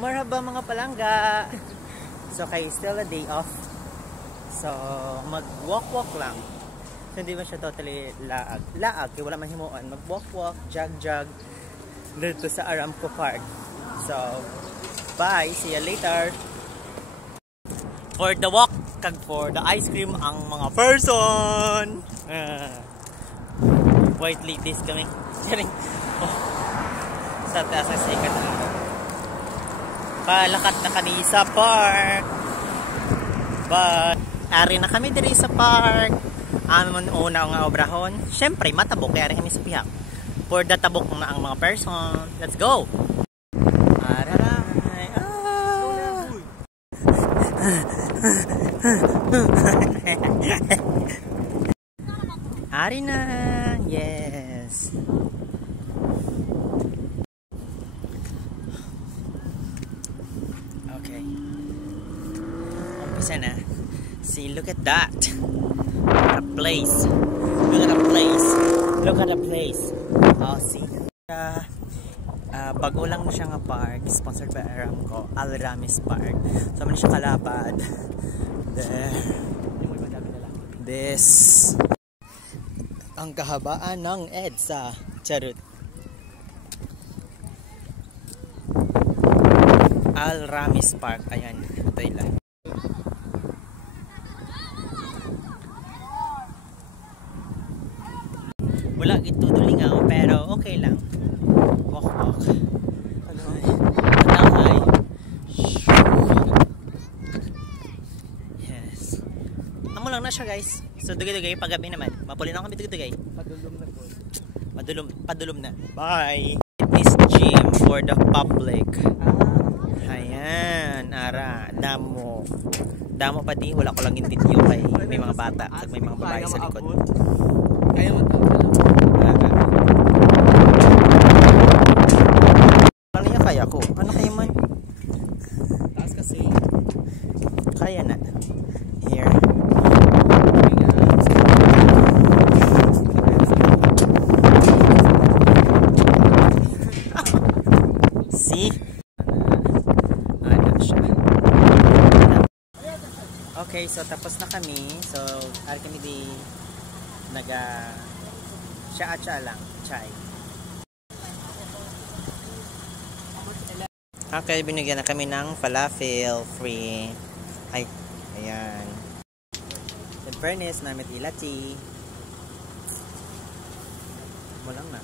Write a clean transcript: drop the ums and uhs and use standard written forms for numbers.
Marhaba mga palangga. So kayo still a day off. So mag-walk lang. So hindi ba siya totally laag kaya wala man himuan. Mag-walk, jog dito sa Aramco Park. So bye, see you later. For the walk kag for the ice cream ang mga person. White ladies kami. Oh. Sa taas sa sikat na. Palakat na kami sa park. But ari na kami diri sa park. Amon una nga obrahon. Syempre matabok kaya kami sa pihak. For the tabok na ang mga person. Let's go. Araray. Ari na. Yes. Okay. Umpisa na. See, look at that. A place. Look at a place. Look at a place. Oh, see. Bago lang na siya nga park. Sponsored by Aramco. Alramis Park. So, man siya kalapad. There. This. Ang kahabaan ng EDSA. Charot. Alramis Park. Ayan. Ito lang. Wala itutulingaw pero okay lang. Walk. Hi. Yes. Amo lang na siya guys. So dugay-dugay paggabi naman. Mapuli na kami dugay-dugay. Padulom na. Bye. Fitness gym for the public. Ayan, ara, damo pa di, wala ko lang intityo kay may mga bata at may mga babae sa likod. Kaya mo to. Ano niya kaya ko? Ano kaya man? Taas kasi. Kaya na. Here. See? Okay, so tapos na kami. So, ari kami di tsa lang, chai. Okay, binigyan na kami ng falafel free. Ay, ayan. In fairness, namit ilati. Walang na.